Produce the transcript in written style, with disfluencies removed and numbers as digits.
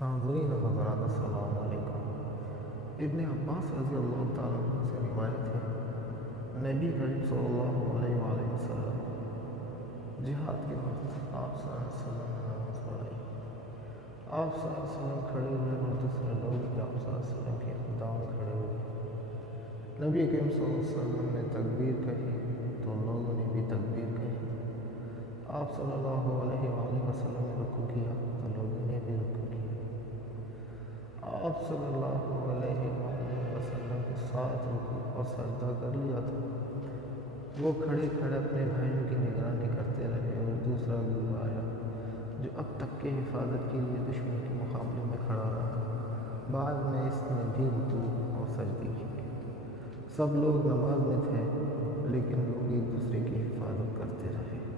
ناظرین و حضرات السلام علیکم۔ ابن عباس رضی اللہ تعالیٰ عنہ سے روایت ہے، نبی کریم صلی اللہ علیہ وآلہ وسلم جہاد کے وقت آپ صلی اللہ علیہ وسلم نے نماز پڑھائی۔ آپ صلی اللہ علیہ وسلم کھڑے ہوئے اور دوسرے لوگ بھی آپ صلی اللہ علیہ وسلم کے اقدام کھڑے ہوئے۔ نبی کریم صلی اللہ علیہ وسلم نے تکبیر کہی تو لوگوں نے بھی تکبیر کہی۔ آپ صلی اللہ علیہ وآلہ وسلم نے رکوع کیا تو لوگوں نے بھی رکوع کیا۔ آپ صلی اللہ علیہ وآلہ وسلم کے ساتھ رکوع اور سجدہ کر لیا تھا۔ وہ کھڑے کھڑے اپنے بھائیوں کی نگرانی کرتے رہے اور دوسرا گروہ آیا جو اب تک کے حفاظت کے لیے دشمن کے مقابلے میں کھڑا رہا۔ بعد میں اس نے بھی رکوع اور سجدے کیے۔ سب لوگ نماز میں تھے لیکن لوگ ایک دوسرے کی حفاظت کرتے رہے۔